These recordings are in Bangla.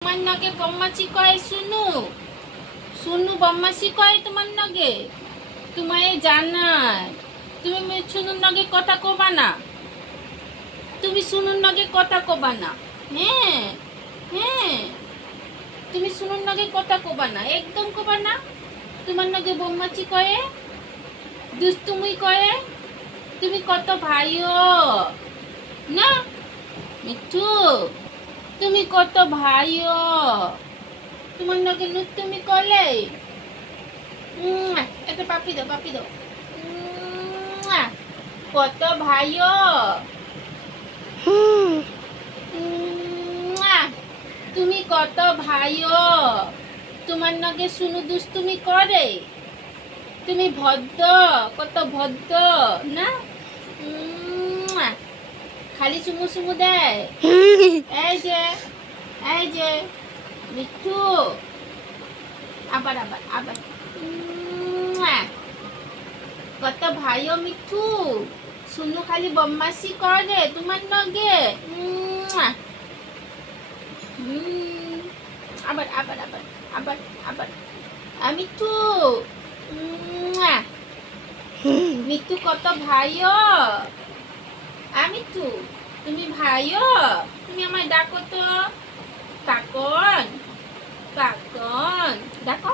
তোমার নগে বম্মাচি কয়, শুনু। শুনু বম্মাসি কয় তোমার নগে তোমায় জানায় তুমি শুনুর নগে কথা কবা না। তুমি শুনুর নগে কথা কবা না। হ্যাঁ হ্যাঁ। তুমি শুনুর নগে কথা কবা না, একদম কবা না। তোমার নগে বম্মাচি কয়ে, দুষ্টুমি কয়ে, তুমি কত ভাইও। না, মিঠু। তুমি কত ভাইও? তোমার নগে তুমি করলে? একটা পাপি দাও পাপি দাও। কত ভাইও। তুমি কত ভাইও? তোমার নগে শুনু দুষ্টুমি করে? তুমি ভদ্র কত ভদ্র না। খালি চুমু চুমু দেয় এই যে এই যে মিঠু আবার আবার আবার উম্মুয়া। কত ভাইও মিঠু শুনু খালি বদমাসি করে তোমার নগে উম্মুয়া। হুম। আবার আবার আবার আবার আবার আ, মিঠু উম্মুয়া। মিঠু কত ভাইও আমি তো। তুমি ভাইও তুমি আমায় ডাকো তো। কাকন কাকন ডাকো।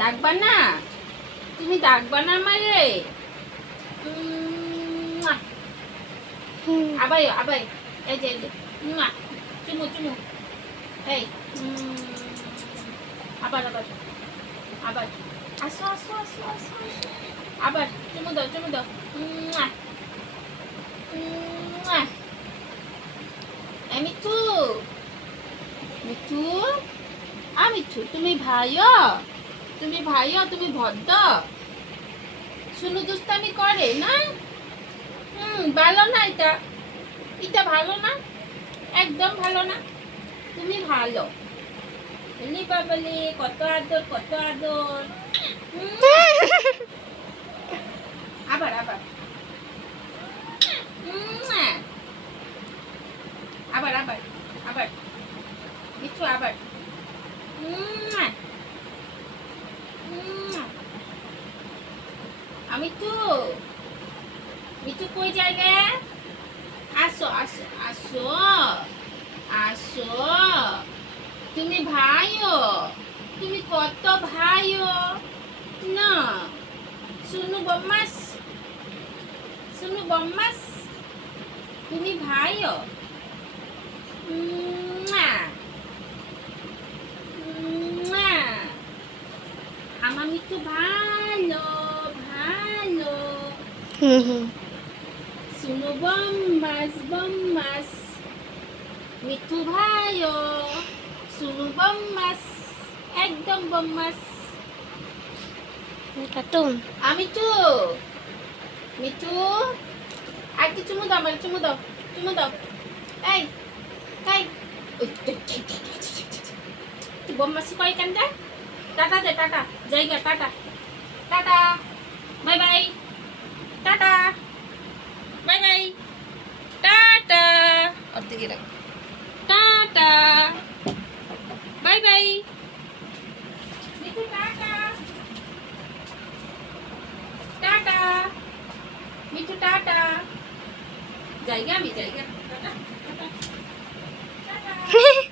ডাকবা না। তুমি ডাকবা না আমারে। উম্মুয়া। আবার আবার এই যে। চুমু চুমু। এই। আবার আবার। আবার। আসো আসো আসো আসো আসো। আবার। চুমু দাও চুমু দাও উম্মুয়া। উম্মুয়া। এই মিঠু মিঠু আ মিঠু তুমি ভাইও তুমি ভাইও, তুমি ভদ্র। শুনু দুষ্টামি করে, না? হুম, ভালো না এটা? এটা ভালো না? একদম ভালো না? তুমি ভালো। এমনি কত আদর কত আদর। আবার আবার উম্মুয়া। আবার আবার আবার মিঠু আবার। আমি মিঠু কই যাইবে আসো আসো আসো আসো তুমি ভাইও তুমি কত ভাইও না শুনু বম্মাস শুনু বম্মাস তুমি ভাইও উম্মুয়া। উম্মুয়া। আমার মিঠু ভালো ভালো শুনু বম্মাস বম্মাস মিঠু ভাইও শুনু বম্মাস একদম বম্মাস কার্টুন আমি তো। মিঠু। আর একটু চুমু দাও আমার চুমু দাও চুমু দাও। এই এই। ওই, তুই বম্মাসি কয় কেনটা? টাটা দে টাটা। জায়গা টাটা। টাটা। Bye bye. বাই টাটা টাটা মিঠু টাটা জায়গা আমি জায়গা টাটা টাটা